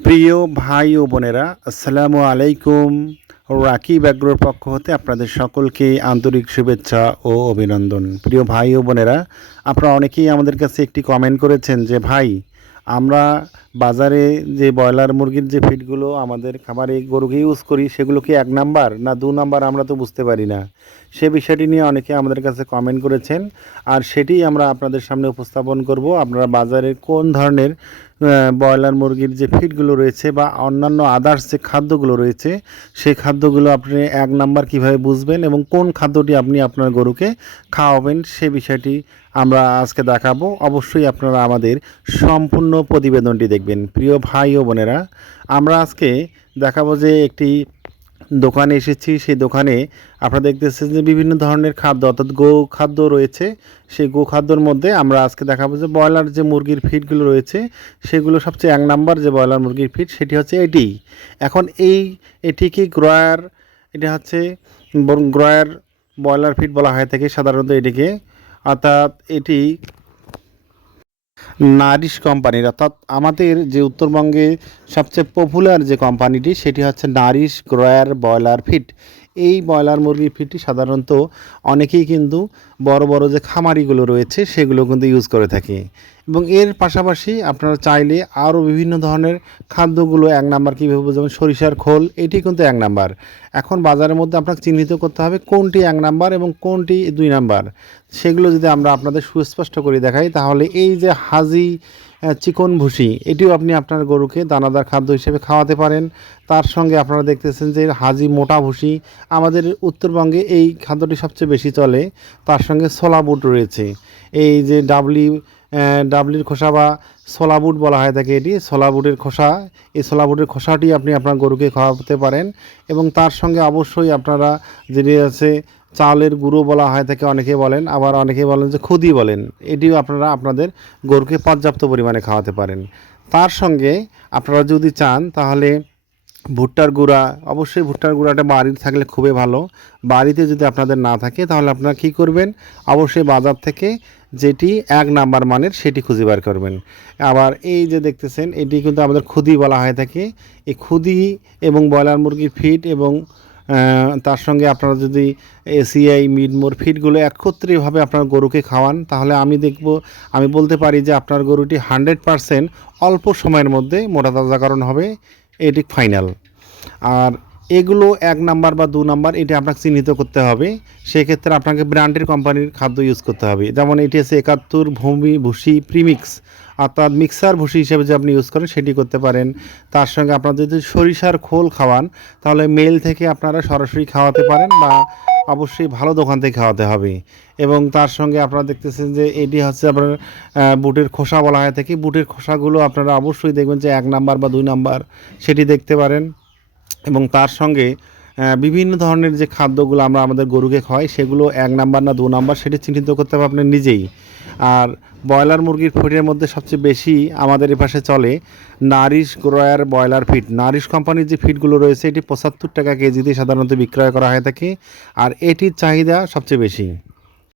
প্রিয় ভাই ও বোনেরা, আসসালামু আলাইকুম। রাকিব এগ্রোর পক্ষ হতে আপনাদের সকলকে আন্তরিক শুভেচ্ছা ও অভিনন্দন। প্রিয় ভাই ও বোনেরা, আপনারা অনেকেই আমাদের কাছে একটি কমেন্ট করেছেন যে ভাই, আমরা বাজারে যে ব্রয়লার মুরগির যে ফিডগুলো আমাদের খাবারে গরুকে ইউজ করি, সেগুলো কি 1 নাম্বার না 2 নাম্বার আমরা তো বুঝতে পারি না। সে বিষয়টি নিয়ে অনেকে আমাদের কাছে কমেন্ট করেছেন, আর সেটিই আমরা আপনাদের সামনে উপস্থাপন করব। আপনারা বাজারে কোন ধরনের ব্রয়লার মুরগির যে ফিডগুলো রয়েছে বা অন্যান্য আদার্স যে খাদ্যগুলো রয়েছে, সেই খাদ্যগুলো আপনি 1 নাম্বার কীভাবে বুঝবেন এবং কোন খাদ্যটি আপনি আপনার গরুকে খাওয়াবেন, সে বিষয়টি আমরা আজকে দেখাবো। অবশ্যই আপনারা আমাদের সম্পূর্ণ প্রতিবেদনটি দেখবেন। প্রিয় ভাই ও বোনেরা, আমরা আজকে দেখাবো যে একটি দোকানে এসেছি। সেই দোকানে আপনারা দেখতেছেন যে বিভিন্ন ধরনের খাদ্য অর্থাৎ গো খাদ্য রয়েছে। সেই গো খাদ্যর মধ্যে আমরা আজকে দেখাবো যে ব্রয়লার যে মুরগির ফিডগুলো রয়েছে, সেগুলো সবচেয়ে 1 নাম্বার যে ব্রয়লার মুরগির ফিড সেটি হচ্ছে এটি। এখন এটি কি গ্রয়ার, এটা হচ্ছে গ্রয়ার ব্রয়লার ফিড বলা হয়ে থাকে সাধারণত এটিকে। অর্থাৎ এটি নারিশ কোম্পানির, অর্থাৎ আমাদের যে উত্তরবঙ্গে সবচেয়ে পপুলার যে কোম্পানিটি সেটি হচ্ছে নারিশ গ্রয়ার ব্রয়লার ফিড। এই ব্রয়লার মুরগির ফিডটি সাধারণত অনেকেই কিন্তু বড় বড় যে খামারিগুলো রয়েছে সেগুলো কিন্তু ইউজ করে থাকে। এবং এর পাশাপাশি আপনারা চাইলে আরও বিভিন্ন ধরনের খাদ্যগুলো 1 নাম্বার কীভাবে যেমন সরিষার খোল, এটি কিন্তু 1 নাম্বার। এখন বাজারের মধ্যে আপনাকে চিহ্নিত করতে হবে কোনটি 1 নাম্বার এবং কোনটি 2 নাম্বার। সেগুলো যদি আমরা আপনাদের সুস্পষ্ট করে দেখাই, তাহলে এই যে হাজি চিকন ভুসি, এটিও আপনি আপনার গরুকে দানাদার খাদ্য হিসেবে খাওয়াতে পারেন। তার সঙ্গে আপনারা দেখতেছেন যে হাজি মোটা ভুসি, আমাদের উত্তরবঙ্গে এই খাদ্যটি সবচেয়ে বেশি চলে। তার সঙ্গে ছোলা বুট রয়েছে, এই যে ডাবলির খোসা বা ছোলা বুট বলা হয় থাকে, এটি ছোলা বুটের খোসা। এই ছোলা বুটের খোসাটি আপনি আপনার গরুকে খাওয়াতে পারেন। এবং তার সঙ্গে অবশ্যই আপনারা যেটি আছে চালের গুঁড়ো বলা হয় থাকে অনেকে বলেন, আবার অনেকে বলেন যে খুদি বলেন, এটিও আপনারা আপনাদের গরুকে পর্যাপ্ত পরিমাণে খাওয়াতে পারেন। তার সঙ্গে আপনারা যদি চান তাহলে ভুট্টার গুঁড়া, অবশ্যই ভুট্টার গুঁড়াটা বাড়িতে থাকলে খুবই ভালো। বাড়িতে যদি আপনাদের না থাকে তাহলে আপনারা কী করবেন, অবশ্যই বাজার থেকে যেটি 1 নাম্বার মানের সেটি খুঁজে বার করবেন। আবার এই যে দেখতেছেন এটি কিন্তু আমাদের খুদি বলা হয়ে থাকে। এই খুদি এবং ব্রয়লার মুরগির ফিড এবং তার সঙ্গে আপনারা যদি এসিআই মিডমোর ফিডগুলো একত্রিতভাবে আপনার গরুকে খাওয়ান, তাহলে আমি বলতে পারি যে আপনার গরুটি 100% অল্প সময়ের মধ্যে মোটা তাজাকরণ হবে, এটি ফাইনাল। আর এগুলো 1 নাম্বার বা 2 নাম্বার এটি আপনাকে চিহ্নিত করতে হবে। সেক্ষেত্রে আপনাকে ব্র্যান্ডের কোম্পানির খাদ্য ইউজ করতে হবে। যেমন এটি আছে 71 ভূমি ভুসি প্রিমিক্স, অর্থাৎ মিক্সার ভুসি হিসেবে যে আপনি ইউজ করেন সেটি করতে পারেন। তার সঙ্গে আপনারা যদি সরিষার খোল খাওয়ান, তাহলে মেল থেকে আপনারা সরাসরি খাওয়াতে পারেন, বা অবশ্যই ভালো দোকান থেকে খাওয়াতে হবে। এবং তার সঙ্গে আপনারা দেখতেছেন যে এটি হচ্ছে আপনার বুটের খোসা বলা হয় থাকে। বুটের খোসাগুলো আপনারা অবশ্যই দেখবেন যে 1 নাম্বার বা 2 নাম্বার সেটি দেখতে পারেন। এবং তার সঙ্গে বিভিন্ন ধরনের যে খাদ্যগুলো আমরা আমাদের গরুকে খাওয়াই, সেগুলো 1 নাম্বার না 2 নাম্বার সেটি চিহ্নিত করতে হবে আপনি নিজেই। আর ব্রয়লার মুরগির ফিডের মধ্যে সবচেয়ে বেশি আমাদের এপাশে চলে নারিশ গ্রয়ার ব্রয়লার ফিড। নারিশ কোম্পানির যে ফিডগুলো রয়েছে এটি 75 টাকা কেজিতে সাধারণত বিক্রয় করা হয়ে থাকে, আর এটির চাহিদা সবচেয়ে বেশি।